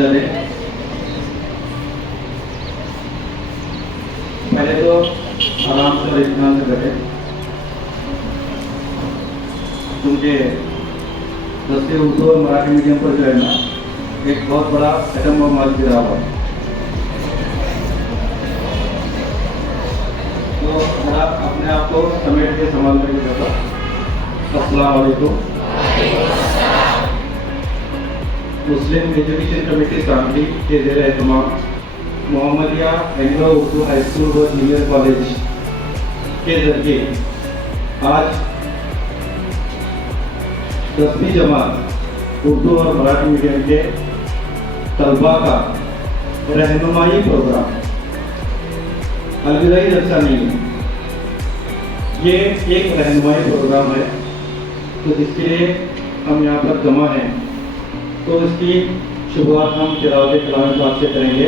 तवज्जो दें। पहले तो आराम से और इत्मीनान से बैठे, क्योंकि 10वीं उर्दू और मराठी मीडियम पर जो है ना एक बहुत बड़ा एटम बम मार गिरा हुआ है। तो जरा अपने आप को समेट के संभाल करके बैठो। अस्सलाम वालेकुम। मुस्लिम एजुकेशन कमेटी शामली के ज़ेर एहतमाम Mohammadia Anglo Urdu high school व जूनियर कॉलेज के जरिए आज 10वीं जमात उर्दू और मराठी मीडियम के तलबा का रहनुमाई प्रोग्राम अलविदाई जलसा नहीं, ये एक रहनुमाई प्रोग्राम है। तो जिसके लिए हम यहाँ पर जमा हैं, तो इसकी शुरुआत हम तिलावत कलाम पाक से करेंगे।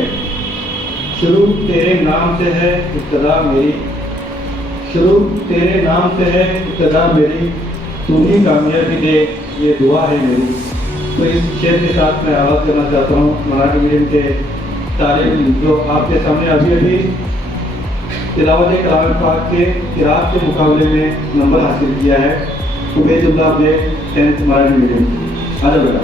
शुरू तेरे नाम से है इब्तिदा मेरी, शुरू तेरे नाम से है इब्तिदा मेरी, तू ही कामयाबी दे ये दुआ है मेरी। तो इस शेर के साथ मैं आवाज़ करना चाहता हूँ मराठी मीडियम के तालिब जो आपके सामने अभी अभी तिलावत कलाम पाक के किरात के मुकाबले में नंबर हासिल किया है, उबैदुल्लाह बेग 10th मराठी मीडियम। आ जाओ बेटा।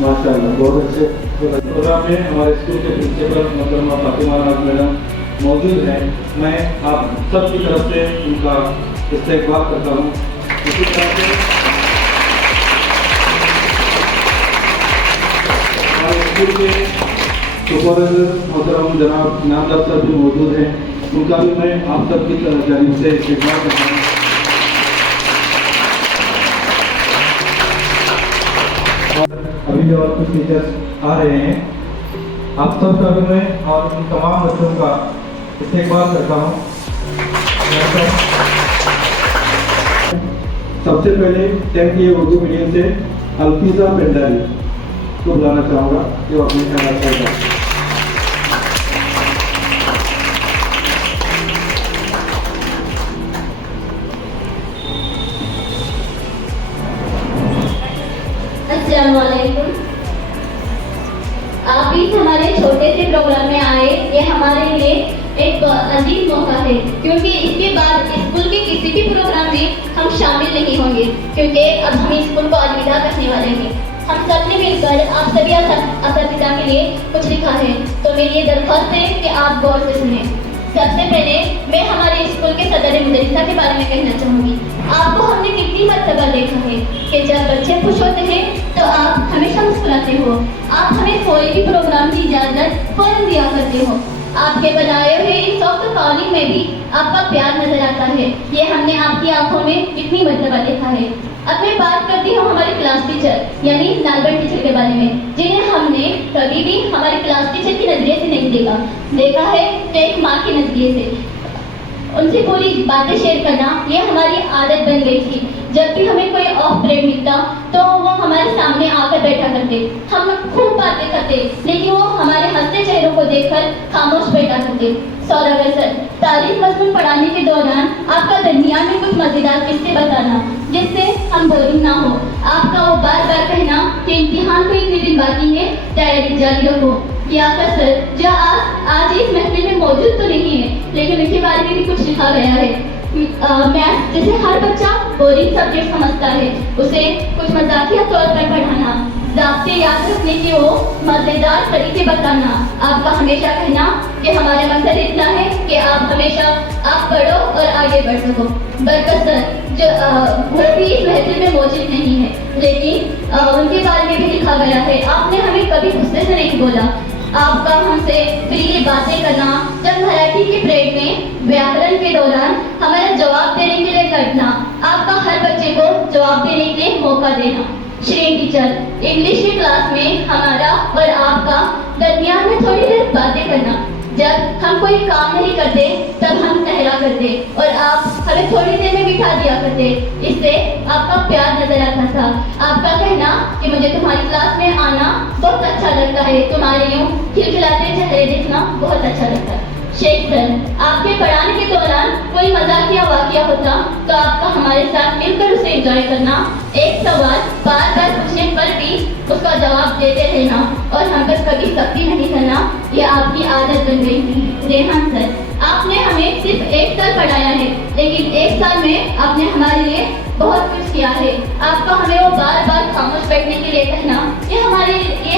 माशाअल्लाह, बहुत अच्छे प्रोग्राम में हमारे स्कूल के प्रिंसिपल मोहतरमा फातिमा नाज मैडम मौजूद हैं। मैं आप सब की तरफ से उनका इस्तेकबाल करता हूँ। इसी तरह से हमारे स्कूल के सुपरवाइजर मोहतरम जनाब इनामदार साहब भी मौजूद हैं, उनका भी मैं आप सब की जानिब से इस्तेकबाल करता हूँ। अभी जो और कुछ टीचर्स आ रहे हैं, आप सब का भी मैं और उन तमाम बच्चों का इस्तेकबाल करता हूँ। सबसे पहले 10th ये उर्दू मीडियम से अल्फीज़ा पेंडारी को बुलाना चाहूँगा कि वो अपनी ख्याल करेगा। अस्सलामुअलैकुम। आप इस हमारे छोटे से प्रोग्राम में आए, ये हमारे लिए एक अजीब मौका है, क्योंकि इसके बाद स्कूल के किसी भी प्रोग्राम में हम शामिल नहीं होंगे, क्योंकि अब हम स्कूल को अलविदा करने वाले हैं। हम सब ने मिलकर आप सभी असातिज़ा के लिए कुछ लिखा है, तो मेरी ये दरख्वास्त है कि आप गौर से सुनें। सबसे पहले मैं हमारे स्कूल के सदर मुदरिसा के बारे में कहना चाहूँगी। आपको हमने कितनी मर्तबा देखा है कि जब बच्चे खुश होते हैं तो आप हमेशा मुस्कुराते हो, आप हमें कोई भी प्रोग्राम की इजाज़त फौरन दिया करते हो। आपके बनाए हुए इस सॉफ्ट तालीम में भी आपका प्यार नजर आता है, ये हमने आपकी आंखों में कितनी मर्तबा देखा है। अब मैं बात करती हूँ हमारे क्लास टीचर यानी नालबन टीचर के बारे में, जिन्हें हमने कभी भी हमारे क्लास टीचर के नजरिए से नहीं देखा है, तो एक माँ के नजरिए से। उनसे पूरी बातें शेयर करना ये हमारी आदत बन गई थी। जब भी हमें कोई ऑफ पीरियड मिलता तो वो हमारे सामने आकर बैठा करते, हम खूब बातें करते, लेकिन वो हमारे हंसते चेहरों को देखकर खामोश बैठा करते। सौरभ सर, तारीख मजमून पढ़ाने के दौरान आपका दरमियान में कुछ मजेदार किस्से बताना जिससे हम बोरिंग ना हो। आपका वो बार बार कहना कि इम्तिहान को इतने दिन बाकी है, तैयारी जारी रखो। याकर सर, जो आज इस महफिल में मौजूद तो नहीं है, लेकिन उनके बारे में भी कुछ लिखा गया है। मैथ्स जैसे हर बच्चा बोरिंग सब्जेक्ट समझता है, उसे कुछ मजाकिया तौर पर पढ़ाना, ज़ाब्ते याद रखने के वो मजेदार तरीके बताना। आपका हमेशा कहना कि हमारा मकसद इतना है कि आप हमेशा आप पढ़ो और आगे बढ़ सको। बरकत सर, जो वो भी इस महफिल में मौजूद नहीं है, लेकिन उनके बारे में भी लिखा गया है। आपने हमें कभी गुस्से से नहीं बोला। आपका हमसे फ्रीली बातें करना, जब मराठी के पीरियड में व्याकरण के दौरान हमारा जवाब देने के लिए करना, आपका हर बच्चे को जवाब देने के लिए मौका देना। श्री टीचर, इंग्लिश की क्लास में हमारा और आपका दरमियान में थोड़ी देर बातें करना। जब हम कोई काम नहीं करते तब हम ठहरा करते और आप हमें थोड़ी देर में बिठा दिया करते। इससे आपका प्यार नजर आता था। आपका कहना कि मुझे तुम्हारी क्लास में आना बहुत अच्छा लगता है, तुम्हारे यूं खिलखिलाते चेहरे देखना बहुत अच्छा लगता है। शेख सर, आपके पढ़ाने के दौरान कोई मजाकिया वाकया होता तो आपका हमारे साथ मिलकर उसे एंजॉय करना, एक सवाल बार बार पूछने पर भी उसका जवाब देते रहना और हम पर कभी सख्ती नहीं करना, ये आपकी आदत बन गई थी। रेहान सर, आपने हमें सिर्फ एक साल पढ़ाया है, लेकिन एक साल में आपने हमारे लिए बहुत कुछ किया है। आपका हमें वो बार बार खामोश बैठने के लिए कहना, ये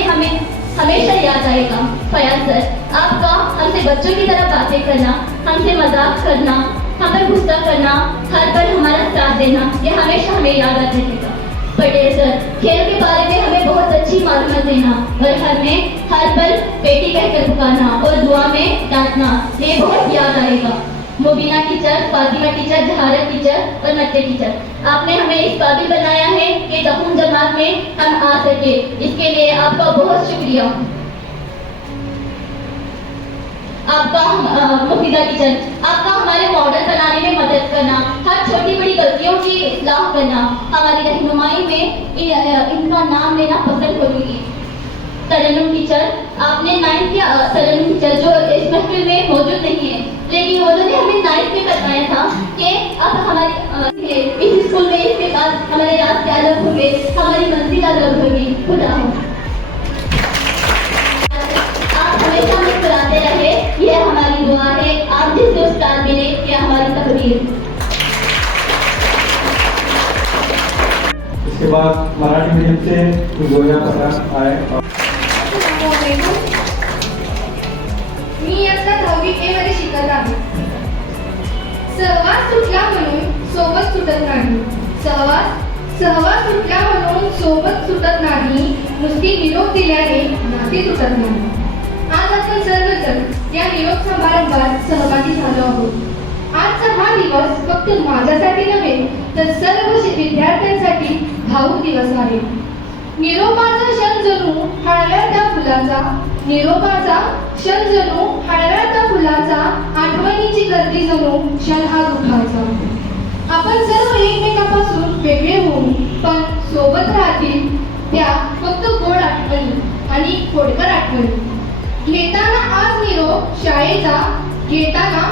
हमें हमेशा याद आएगा। फयाज सर, आपका हमसे बच्चों की तरह बातें करना, हमसे मजाक करना, हम पर गुस्सा करना, हर पर हमारा साथ देना, ये हमेशा हमें याद आता रहेगा। पटेल सर, खेल के बारे में हमें बहुत अच्छी मालूमात देना और हमें हर पल बेटी कहकर पुकारना और दुआ में डांटना, ये बहुत याद आएगा। Mubina teacher, Fatima teacher, Zaharat teacher और मत्ते टीचर, आपने हमें इस काबिल बनाया है कि दहुम जमात में हम आ सके, इसके लिए आपका बहुत शुक्रिया। आपका मुफीदा टीचर, आपका हमारे मॉडल बनाने में मदद करना, हर छोटी बड़ी गलतियों की इस्लाह करना, हमारी रहनुमाई में इनका नाम लेना पसंद करूंगी। तरन्नुम टीचर, आपने 9th के तरन्नुम टीचर जो इस महफिल में मौजूद नहीं है, लेकिन उन्होंने हमें 9th में बताया था कि अब हमारी इस स्कूल में इसके बाद हमारे रास्ते अलग होंगे, हमारी मंजिल अलग होगी। खुदा हो, आप हमेशा मुस्कुराते रहे, यह हमारी दुआ है। आप जिससे उस्ताद मिले, यह हमारी तकदीर। इसके बाद मराठी मीडियम से गोया पसंद आए। मी इयत्ता 10वी A मध्ये शिकत आहे। सहवास सुटला म्हणून सोबत सुटत नाही, सहवास सुटला म्हणून सोबत सुटत नाही, नुसती निरोप दिल्याने नाते तुटत नाही। आज आपण सर्वजण या निरोप समारंभात सहभागी झालो आहोत। आजचा हा दिवस फक्त माझ्यासाठी नव्हे तर सर्व विद्यार्थ्यांसाठी भावूक दिवस आहे। निरोपाचा क्षण जणू हळव्या फुलाचा, निरोपाचा क्षण जणू हळव्या फुलाचा, आठवणीची गर्दी जणू क्षण हा दुःखाचा। आपण सर्व एकमेकांपासून वेगळे होऊन पण सोबत राहतील त्या फक्त गोड आठवणी आणि खोडकर आठवणी। घेताना आज निरोप शाळेचा, घेताना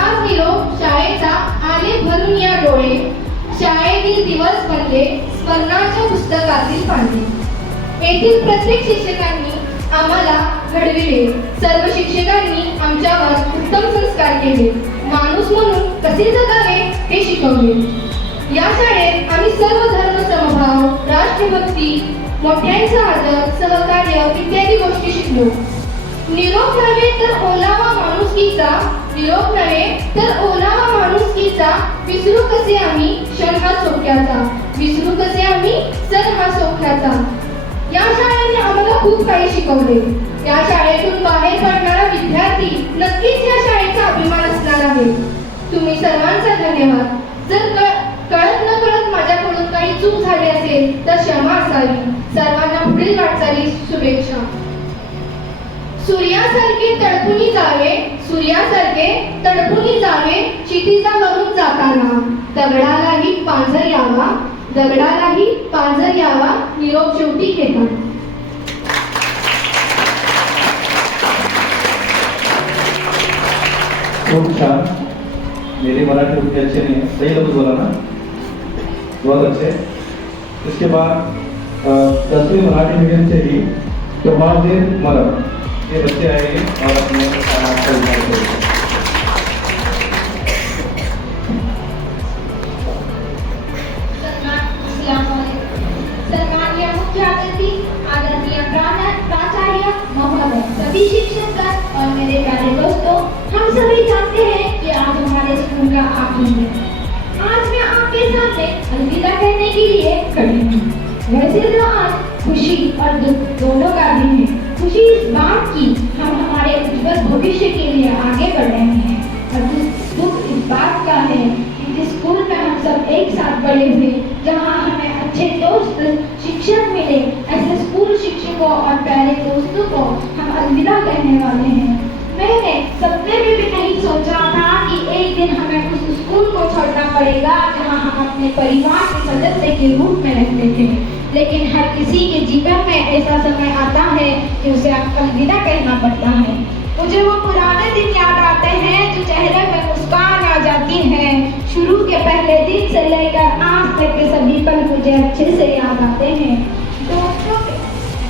आज निरोप शाळेचा, आले भरून या डोळे, शाळेतील दिवस बनले स्मरणाच्या पुस्तकातील पाने। येथील प्रत्येक शिक्षकांनी आम्हाला घडविले, सर्व शिक्षकांनी आमच्यावर उत्तम संस्कार केले, माणूस म्हणून कसे जगावे हे शिकवले। या शाळेत आम्ही सर्व धर्म समभाव, राष्ट्रभक्ती, मोठ्यांचा आदर, सहकार्य इत्यादी गोष्टी शिकलो। निरोप नव्हे तर ओलावा माणुसकीचा, निरोप नव्हे तर ओलावा माणुसकीचा, विसरू कसे आम्ही क्षण हा सोक्याचा, विसरू कसे आम्ही सण हा सोख्याचा। या शाळेने आम्हाला खूप काही शिकवले। या शाळेतून बाहेर पडणारा विद्यार्थी नक्कीच या शाळेचा अभिमान असणार आहे। तुम्ही सर्वांचा धन्यवाद। जर कळत न कळत माझ्याकडून काही चूक झाली असेल तर क्षमा असावी। सर्वांना पुढील वाटचालीस शुभेच्छा। सूर्यासारखे तडपुनी जावे चितीचा वरून जाताना दगडालाही पांजर यावा निरोप शेवटी घेताना. खूब छान. मेरी मराठी उतनी अच्छी नहीं है, सही लफ्ज बोला ना, बहुत अच्छे. इसके बाद 10वीं मराठी मीडियम से ही प्रभावदेव मरम ये बच्चे आएंगे और अपने समाज का विकास करेंगे. सन्माननीय मुख्य अतिथि, आदरणीय प्राचार्य महोदय, सभी शिक्षक और मेरे प्यारे दोस्तों, हम सभी जानते हैं कि आज हमारे स्कूल का आखिरी दिन. आज मैं आपके सामने अलविदा कहने के लिए खड़ी हूँ. वैसे तो आज खुशी और दुख दोनों का दिन है. खुशी इस बात की हम हमारे उज्जवल भविष्य के लिए आगे बढ़ रहे हैं, और दुख इस बात का है कि जिस स्कूल में हम सब एक साथ बड़े हुए, जहाँ हमें अच्छे दोस्त शिक्षक मिले, ऐसे स्कूल शिक्षकों और प्यारे दोस्तों को हम अलविदा कहने वाले हैं. मैंने सपने में भी नहीं सोचा था कि एक दिन हमें उस स्कूल को छोड़ना पड़ेगा जहाँ हम अपने परिवार के सदस्य के रूप में रहते थे. लेकिन हर किसी के जीवन में ऐसा समय आता है कि उसे अलविदा कहना पड़ता है. मुझे वो पुराने दिन याद आते हैं जो चेहरे में मुस्कान आ जाती है. शुरू के पहले दिन से लेकर आज तक के सभी पल मुझे अच्छे से याद आते हैं.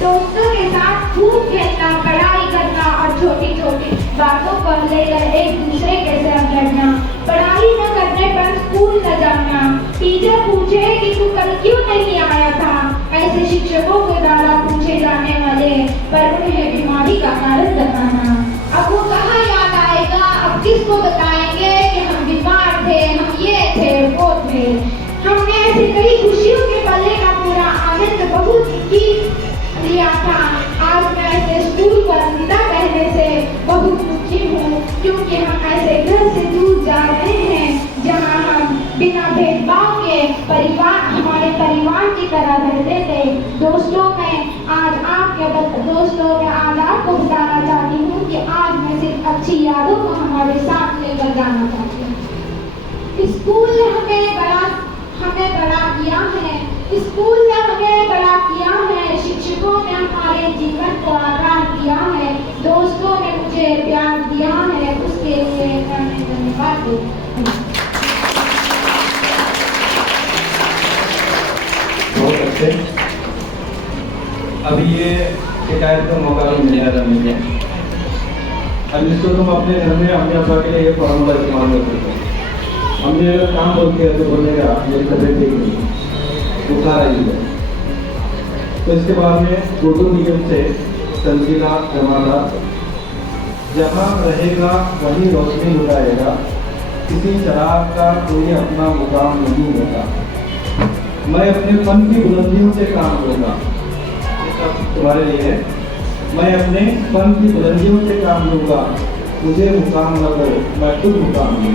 दोस्तों के साथ खूब खेलना, पढ़ाई करना और छोटी छोटी बातों पर लेकर एक दूसरे के साथ लड़ना, पढ़ाई न करने पर स्कूल न जाना, टीचर पूछे कि तू कल क्यों नहीं आया था, ऐसे शिक्षकों के द्वारा पूछे जाने वाले पर उन्हें बीमारी का कारण बताना. अब वो कहाँ याद आएगा, अब किसको बताएंगे कि हम बीमार थे, हम ये थे वो थे. हमने ऐसे कई खुशियों के पले का पूरा आनंद बहुत ही लिया था. आज मैं ऐसे स्कूल को अलविदा कहने से बहुत दुखी हूँ, क्योंकि हम ऐसे घर से दूर जा रहे हैं जहाँ हम बिना भेदभाव के हमारे परिवार की तरह रहते थे. दोस्तों मैं आज आपको बताना चाहती हूँ कि आज मैं सिर्फ अच्छी यादों को हमारे साथ लेकर जाना चाहती हूँ. स्कूल ने हमें बड़ा किया है. स्कूल ने हमें बड़ा किया है. शिक्षकों ने हमारे जीवन को आकार दिया है. दोस्तों ने मुझे प्यार दिया है. उसके लिए मैं धन्यवाद देती हूँ. बहुत अच्छे. अभी ये शिकायत का मौका भी मिला था मुझे. अब इसको तुम अपने घर में अपने अपा के लिए ये फॉर्मूला इस्तेमाल कर सकते हो. हमने अगर काम बोलते हैं तो बोलेगा मेरी तबीयत ठीक नहीं, बुखार आई है. तो इसके बाद में फोटो नियम से तंजीला जमाना, जहाँ रहेगा वही रोशनी लुटाएगा, किसी शराब का कोई अपना मुकाम नहीं होता. मैं अपने फन की बुलंदियों से काम लूँगा. ये सब तुम्हारे लिए है. मैं अपने फन की बुलंदियों से काम लूँगा, मुझे मुकाम न करो, मैं खुद मुकाम लूँ.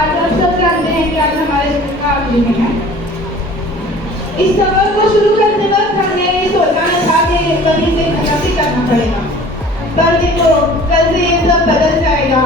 आज आप सब जानते हैं कि आज हमारे स्कूल का आखिरी दिन है. इस सफर को शुरू करते वक्त हमने ये सोचा था कि कभी से खत्म भी करना पड़ेगा, पर देखो कल से ये सब बदल जाएगा.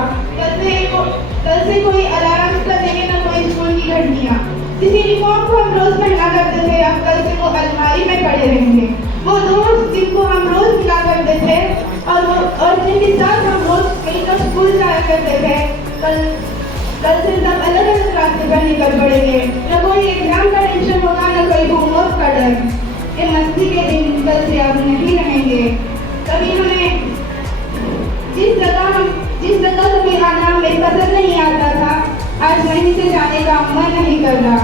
कल से कोई अलार्म लगेंगे ना कोई स्कूल की घंटियाँ. किसी यूनिफॉर्म को हम रोज पहना करते थे, अब कल से वो अलमारी में पड़े रहेंगे. वो दोस्त जिनको हम रोज मिला करते थे और जिनके साथ हम रोज कहीं तो स्कूल जाया करते थे, कल से सब अलग अलग रास्ते पर निकल पड़ेंगे. न कोई एग्जाम का टेंशन होगा, न कोई होमवर्क का डर. ये मस्ती के दिन कल से अब नहीं रहेंगे. कभी हमें जिस जगह हमें आना हमें पसंद नहीं आता था, आज वहीं से जाने का मन नहीं कर रहा.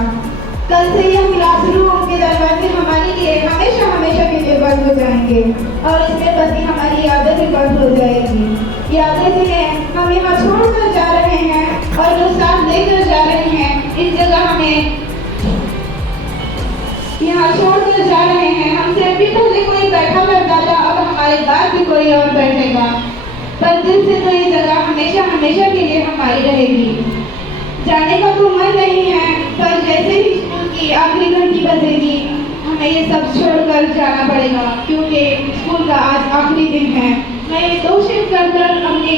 कल से यह क्लासरूम के दरवाजे हमारे लिए हमेशा हमेशा के लिए बंद हो जाएंगे और इसके प्रति हमारी यादें भी बंद हो जाएगी. यादें से हम यहाँ छोड़कर जा रहे हैं और जो साथ लेकर जा रहे हैं, इस जगह हमें यहाँ छोड़कर जा रहे हैं. हमसे भी पहले कोई बैठा करता था, अब हमारे बाद भी कोई और बैठेगा. पर दिल से तो ये जगह हमेशा हमेशा के लिए हमारी रहेगी। जाने का तो मन नहीं है, पर जैसे ही स्कूल की आखिरी घंटी बजेगी हमें ये सब छोड़कर जाना पड़ेगा, क्योंकि स्कूल का आज आखिरी दिन है। मैं ये दो शेर कर अपने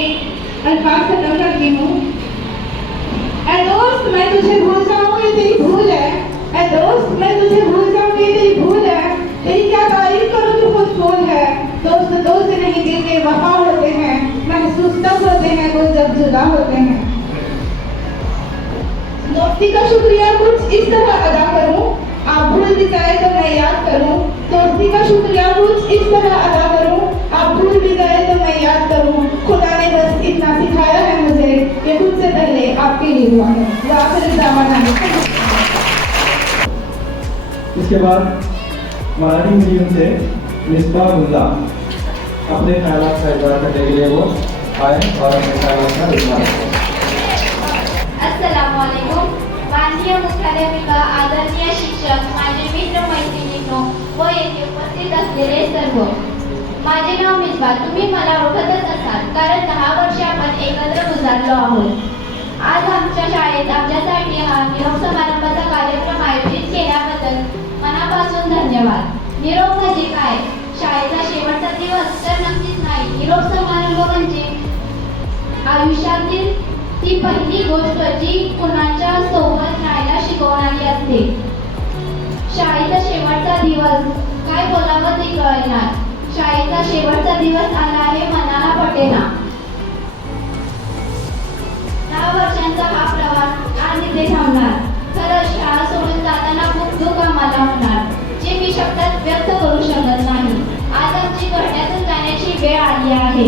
अल्फाज खत्म करती हूँ। ऐ दोस्त मैं तुझे भूल जाऊँ ये तेरी भूल है, ऐ दोस्त मैं तुझे भूल जाऊँ ये तेरी भूल है, तेरी क्या तारीफ करूँ तू खुद फूल है। दोस्त दोस्त नहीं दिल के वफा होते हैं, महसूस तब होते हैं वो जब जुदा होते हैं। दोस्ती का शुक्रिया कुछ इस तरह अदा करूं, आप भूल भी जाए तो मैं याद करूं। दोस्ती का शुक्रिया कुछ इस तरह अदा करूं, आप भूल भी जाए तो मैं याद करूं। खुदा ने बस इतना सिखाया है मुझे कि खुद से पहले आपके लिए दुआ है। वाखिर दावाना। इसके बाद मराठी मीडियम से मिसबाह मुल्ला अपने ख्यालात का इजहार करने के लिए वो आए और अपने ख्यालात का इजहार करें। अस्सलामुअलैकुम। माननीय मुख्याध्यापिका, आदरणीय शिक्षक, माझे मित्र मैत्रिणींनो व येथे उपस्थित असलेले सर्व, माझे नाव मिसबा, तुम्ही मला ओळखतच असाल कारण 10 वर्ष आपण एकत्र गुजारलो आहोत। आज आमच्या शाळेत आमच्यासाठी हा निरोप समारंभाचा कार्यक्रम आयोजित केल्याबद्दल मनापासून धन्यवाद। निरोप म्हणजे काय? शाळेचा शेवटचा दिवस तर नक्कीच नाही। निरोप समारंभ म्हणजे आयुष्यातील ती पहिली गोष्ट जी कुणाच्या सोबत राहायला शिकवणारी असते। शाळेचा शेवटचा दिवस काय बोलावं ते कळणार। शाळेचा शेवटचा दिवस आला हे मनाला पटेना। 10 वर्षांचा हा प्रवास आज इथे थांबणार। खरं शाळा सोडून जाताना खूप दुःख आम्हाला होणार, जे मी शब्दात व्यक्त करू शकत नाही। आज आमची घरट्यातून जाण्याची वेळ आली आहे।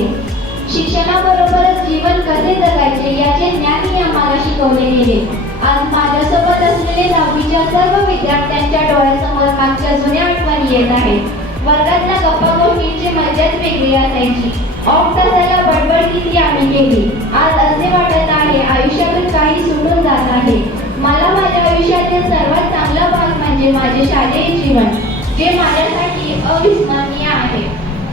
शिक्षणाबरोबरच जीवन कसे जगायचे याचे ज्ञानही आम्हाला शिकवले गेले। आज माझ्यासोबत असलेले 10वीच्या सर्व विद्यार्थ्यांच्या डोळ्यासमोर मागच्या जुन्या आठवणी येत आहेत। वर्गातल्या गप्पा गोष्टींची मजाच वेगळी असायची। ऑफ तासाला बडबड किती आम्ही केली। आज असे वाटत आहे आयुष्यातून काही सुटून जात आहे। मला माझ्या आयुष्यातील सर्वात चांगला भाग म्हणजे माझे शालेय जीवन, जे माझ्यासाठी अविस्मरणीय आहे।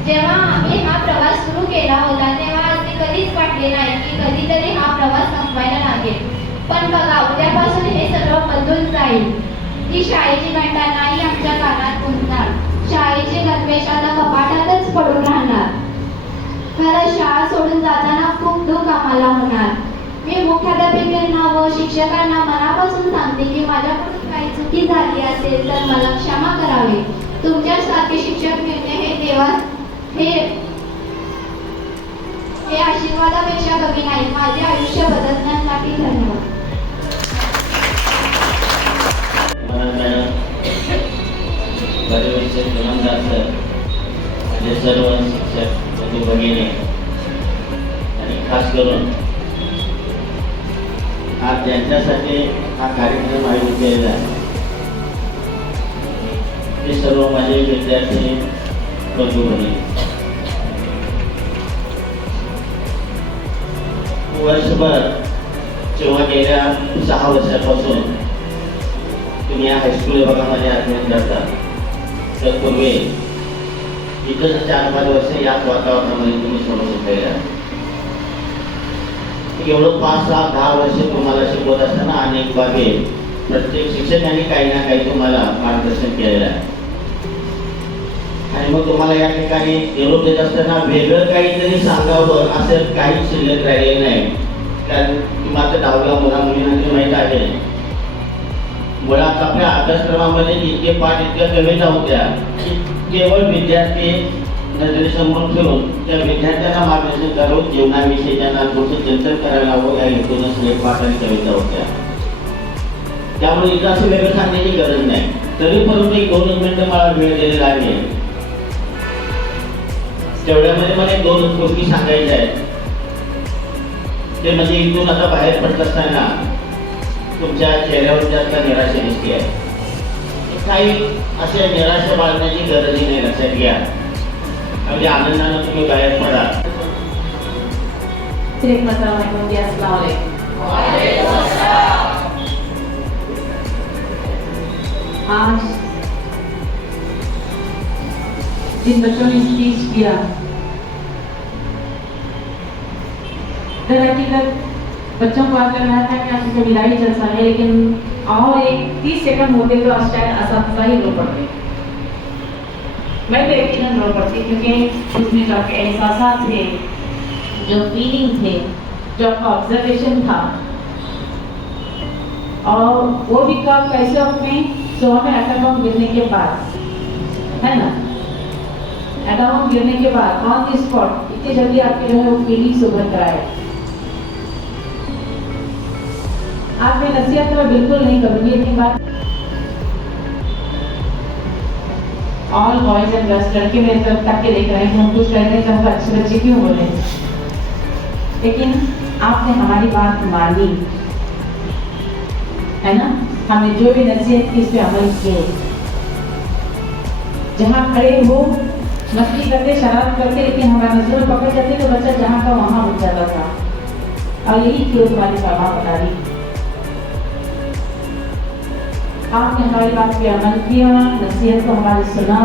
जेव्हा आम्ही हा प्रवास सुरू केला होता तेव्हा असे कधीच वाटले नाही की कधीतरी हा प्रवास संपवायला लागेल। पण बघा, उद्यापासून हे सगळं बदलून जाईल। ती शाळेची घंटा नाही आमच्या कानात गुंजणार। शाळेचे गणवेश आता कपाटातच पडून राहणार। खरं शाळा सोडून जाताना खूप दुःख आम्हाला होणार। मी मुख्याध्यापिकांना व शिक्षकांना मनापासून सांगते की माझ्याकडून काही चुकी झाली असेल तर मला क्षमा करावे। तुमच्यासारखे शिक्षक मिळणे हे आशीर्वादापेक्षा कमी नाही। माझे आयुष्य बदलण्यासाठी धन्यवाद। सर्व शिक्षक बंधू भगिनी आणि खास करून आज ज्यांच्यासाठी हा कार्यक्रम आयोजित केलेला आहे ते सर्व माझे विद्यार्थी बंधू भगिनी, वर्षभर जेव्हा गेल्या 6 वर्षापासून तुम्ही या हायस्कूल विभागामध्ये अध्ययन करता, तर पूर्वी इथं 4-5 वर्ष याच वातावरणामध्ये तुम्ही समोर शिकलेला एवढं 5-6-10 वर्ष तुम्हाला शिकवत असताना अनेक बाबी प्रत्येक शिक्षकांनी काही ना काही तुम्हाला मार्गदर्शन केलेलं आहे। आणि मग तुम्हाला या ठिकाणी निरोप देत असताना वेगळं काहीतरी सांगावं असं काही शिल्लक राहिलेलं नाही। कारण मात्र 10वी मुला-मुलींना माहीत आहे, मुळात आपल्या अभ्यासक्रमामध्ये इतके पाठ इतक्या कमी नव्हत्या की केवळ विद्यार्थी नजरेसमोर ठेवून त्या विद्यार्थ्यांना मार्गदर्शन करावं, जीवनाविषयी त्यांना पुढचं चिंतन करायला हवं या हेतूनच हे पाठ आणि कविता होत्या। त्यामुळे इथं असं वेगळं सांगण्याची गरज नाही। तरी परंतु 1-2 मिनिटं मला वेळ दिलेला आहे, तेवढ्यामध्ये मला 2 गोष्टी सांगायच्या आहेत। ते म्हणजे इथून आता बाहेर पडत असताना तुमच्या चेहऱ्यावर जास्त निराशा दिसते आहे। काही अशा निराशा बाळगण्याची गरजही नाही, लक्षात घ्या। अगदी आनंदानं तुम्ही बाहेर पडा। आज जिन बच्चों ने स्पीच किया दर हकीकत बच्चों को आज लग रहा था कि आज तो विदाई जलसा है, लेकिन और एक 30 सेकंड होते तो आज शायद असफलता ही रो पड़ते। मैं तो यकीनन रो पड़ती, क्योंकि उसमें जो आपके एहसास थे, जो फीलिंग थे, जो आपका ऑब्जर्वेशन था, और वो भी कब कैसे अपने सुबह में एटम बम गिरने के बाद, है ना, एटम बम गिरने के बाद ऑन द स्पॉट इतनी जल्दी आपके जो है वो फीलिंग्स उभर कर आए। आपने नसीहत तो मैं बिल्कुल नहीं करूँगी इतनी बात। ऑल बॉयज एंड गर्ल्स, लड़के मेरे तरफ तक के देख रहे हैं कि हम कुछ कह रहे हैं कि हम अच्छे बच्चे क्यों बोले, लेकिन आपने हमारी बात मानी, है ना। हमने जो भी नसीहत की इस पे अमल किए। जहाँ खड़े हो मस्ती करते, शरारत करते, लेकिन हमारे नजरों में पकड़ जाते तो बच्चा जहाँ का वहाँ रुक जाता था। और यही क्यों तुम्हारी सभा बता रही। आपने हमारी बात पे अमल किया, नसीहत को हमारी सुना,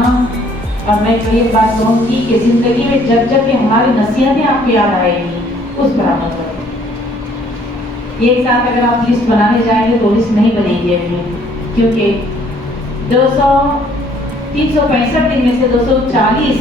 और मैं तो ये बात कहूँगी कि जिंदगी में जब जब भी हमारी नसीहतें आपको याद आएगी उस पर अमल करो। एक साथ अगर आप लिस्ट बनाने जाएंगे तो लिस्ट नहीं बनेगी अभी, क्योंकि 365 दिन में से 240